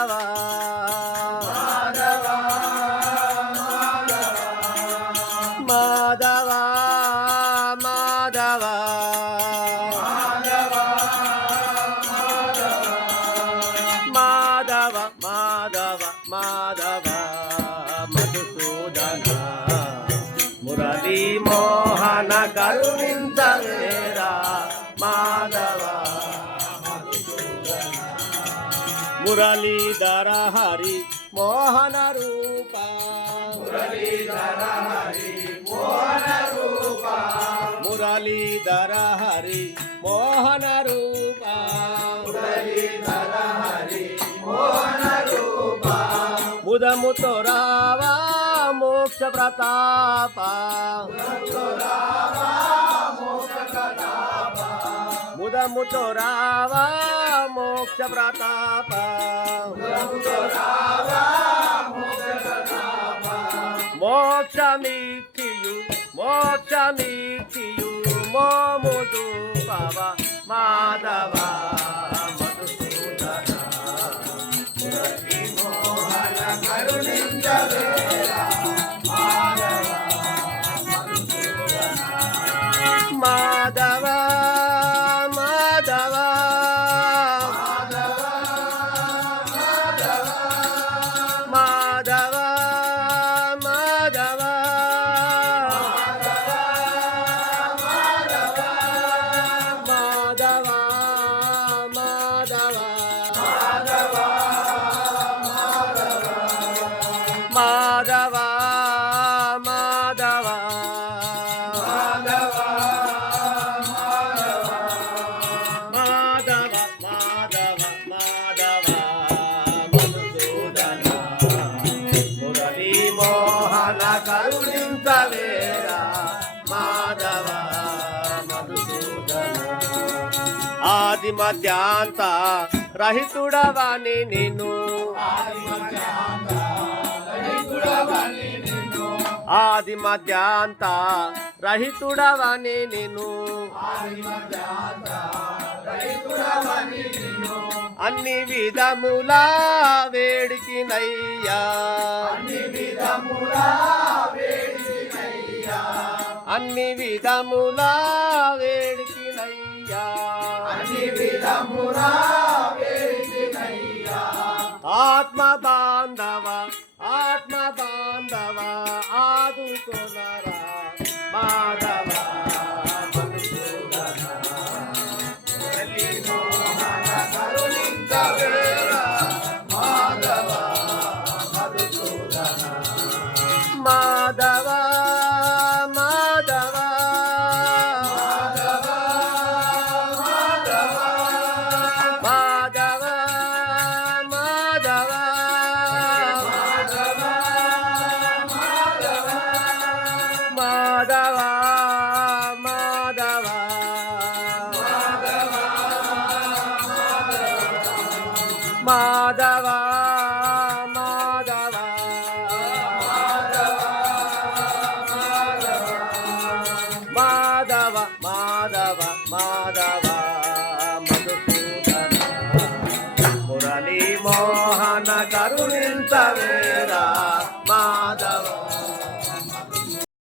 మాధవ. మాధవ మాధవ మాధవ. మాధవ మాధవ మధుసూదన మురళీ మోహన కరుణించవేరా మాధవ. మురళీధర హరి మోహన రూప. మురళీధర హరి మోహన రూప. ముదముతో రావా మోక్ష ప్రతాప ముదముతో రావా మోక్ష ప్రతాప. ఉదముతో రావా మోక్ష ప్రతాప మోక్షమీక్షియు మోక్షమీక్షియు మోముదు పవ మాధవ మోహన కరుణించవేరా మాధవ మధుసూదన. ఆది మధ్యాంత రహితుడవని నిన్ను? ఆది మధ్యాంత రహితుడవని నిన్ను? అన్ని విధములా వేడికినయ్యా. అన్ని విధములా వేడికినయ్యా. ఆత్మ బాంధవ మాధవ మాధవ. మాధవ మాధవ మాధవ. మధుసూదన. మురళీ మోహన కరుణించవే.